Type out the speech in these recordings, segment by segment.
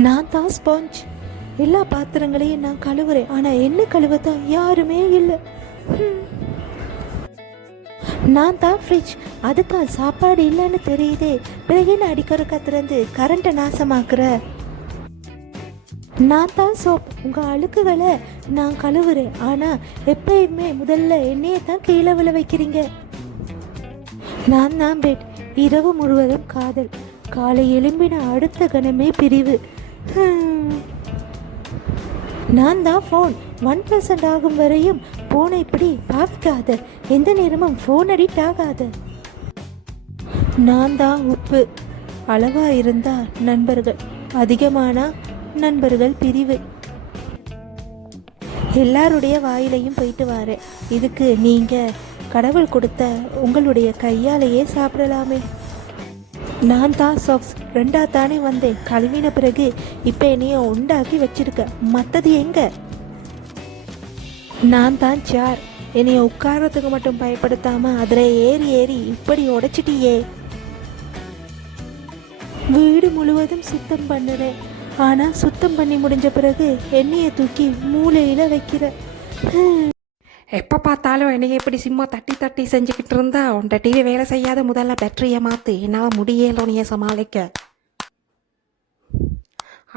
நான் தான் ஸ்பாஞ்ச். எல்லா பாத்திரங்களையும் நான் கழுவுறேன், ஆனால் என்ன கழுவத்தான் யாருமே இல்லை. நான் தான் ஃப்ரிட்ஜ். அதுக்கா சாப்பாடு இல்லைன்னு தெரியுதே, பிறகு என்ன அடிக்கொருக்கா திறந்து கரண்ட்டை நாசமாக்குற. நான் தான் சோப். உங்கள் அழுக்குகளை நான் கழுவுறேன், ஆனால் எப்பயுமே முதல்ல என்னையே தான் கீழே விழ வைக்கிறீங்க. நான் தான் பெட். இரவு முழுவதும் காதல், காலை எழும்பின அடுத்த கணமே பிரிவு. நான் தான் ஃபோன். 1% ஆகும் வரையும் ஃபோனை இப்படி பார்க்காத, எந்த நேரமும் ஃபோன் அடிக்ட் ஆகாத. நான் தான் உப்பு. அளவாக இருந்தால் நண்பர்கள், அதிகமானா நண்பர்கள் பிரிவு. எல்லாருடைய வாயிலையும் போயிட்டு வரேன், இதுக்கு நீங்கள் கடவுள் கொடுத்த உங்களுடைய கையாலேயே சாப்பிடலாமே. நான் தான் சாக்ஸ். 2 தானே வந்தேன், கழுவின பிறகு இப்போ என்னைய உண்டாக்கி வச்சிருக்க, மற்றது எங்க? நான் தான் சேர். என்னைய உட்காரத்துக்கு மட்டும் பயப்படுத்தாமல் அதில் ஏறி ஏறி இப்படி உடைச்சிட்டியே. வீடு முழுவதும் சுத்தம் பண்ணுறேன், ஆனால் சுத்தம் பண்ணி முடிஞ்ச பிறகு எண்ணெயை தூக்கி மூளையில் வைக்கிற. எப்போ பார்த்தாலும் என்னைய எப்படி சிம்மா தட்டி தட்டி செஞ்சுக்கிட்டு இருந்தா உன்ட டிவி வேலை செய்யாத, முதல்ல பேட்டரியை மாற்று, என்னால் முடியல உனைய சமாளிக்க.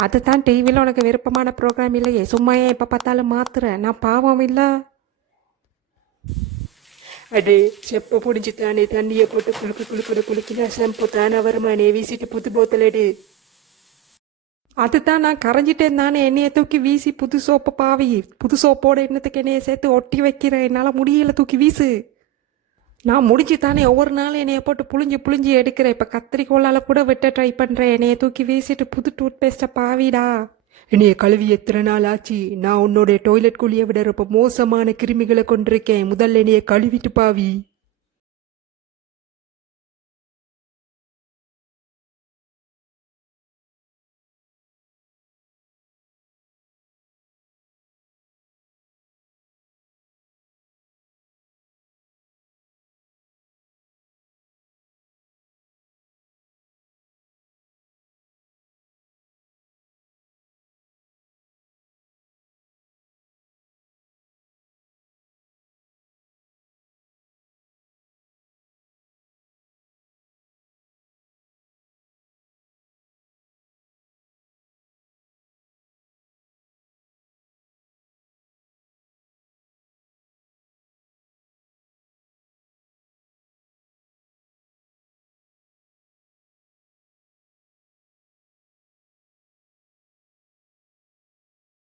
அதுதான் டிவியில் உனக்கு விருப்பமான ப்ரோக்ராம் இல்லையே, சும்மா ஏன் எப்போ பார்த்தாலும் மாத்துறேன், நான் பாவம் இல்லை. அடே செப்ப முடிஞ்சு தானே தண்ணியை போட்டு குளிக்கினா செம்பு தானே வருமானே, வீசிட்டு புது போத்தல் எடு. அதுதான் நான் கரைஞ்சிட்டேன் தானே, எண்ணெயை தூக்கி வீசி புது சோப்பை பாவி, புது சோப்போட எண்ணத்துக்கு எண்ணெயை சேர்த்து ஒட்டி வைக்கிறேன், என்னால் முடியல, தூக்கி வீசு. நான் முடிஞ்சு தானே ஒவ்வொரு நாளும் எண்ணெயை போட்டு புளிஞ்சு எடுக்கிறேன், இப்போ கத்திரிக்கோளால் கூட வெட்ட ட்ரை பண்ணுறேன், எண்ணெயை தூக்கி வீசிட்டு புது டூத் பேஸ்ட்டை பாவிடா. என்னைய கழுவி எத்தனை நாள் ஆச்சு? நான் உன்னோட டாய்லெட் குழியை விட ரொம்ப மோசமான கிருமிகளை கொண்டிருக்கேன், முதல்ல என்னைய கழுவிட்டு பாவி.